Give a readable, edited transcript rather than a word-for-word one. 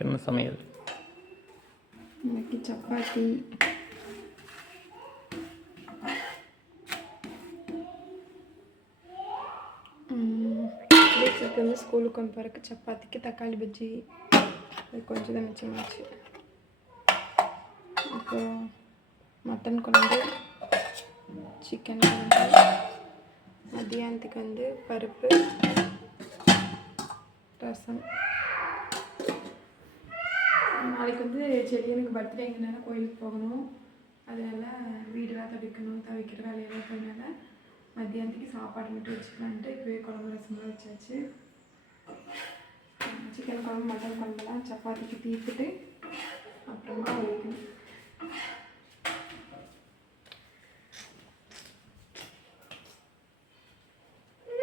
இன்னைக்கு என்ன சமையல்? இன்னைக்கு சப்பாத்தி, வீட்டுக்கு வந்து ஸ்கூலுக்கு கொண்டு போகிறக்கு சப்பாத்திக்கு தக்காளி பஜ்ஜி அது கொஞ்சம் தான் மிச்சமாச்சு. அப்புறம் மட்டன் குழம்பு, சிக்கன் குழம்பு, மதியானத்துக்கு வந்து பருப்பு ரசம். நாளைக்கு வந்து செடியனுக்கு பர்த்டேங்கிறனால கோயிலுக்கு போகணும். அதனால் வீடெல்லாம் துவைக்கிற வேலையெல்லாம் இருக்கிறதுனால மத்தியானத்துக்கு சாப்பாடு மட்டும் வச்சுக்கலான்ட்டு இப்போவே குழம்பு ரசமெல்லாம் வச்சாச்சு. சிக்கன் குழம்பு மட்டன் குழம்புலாம் சப்பாத்திக்கு தீர்த்துட்டு அப்புறமா வைக்கணும்.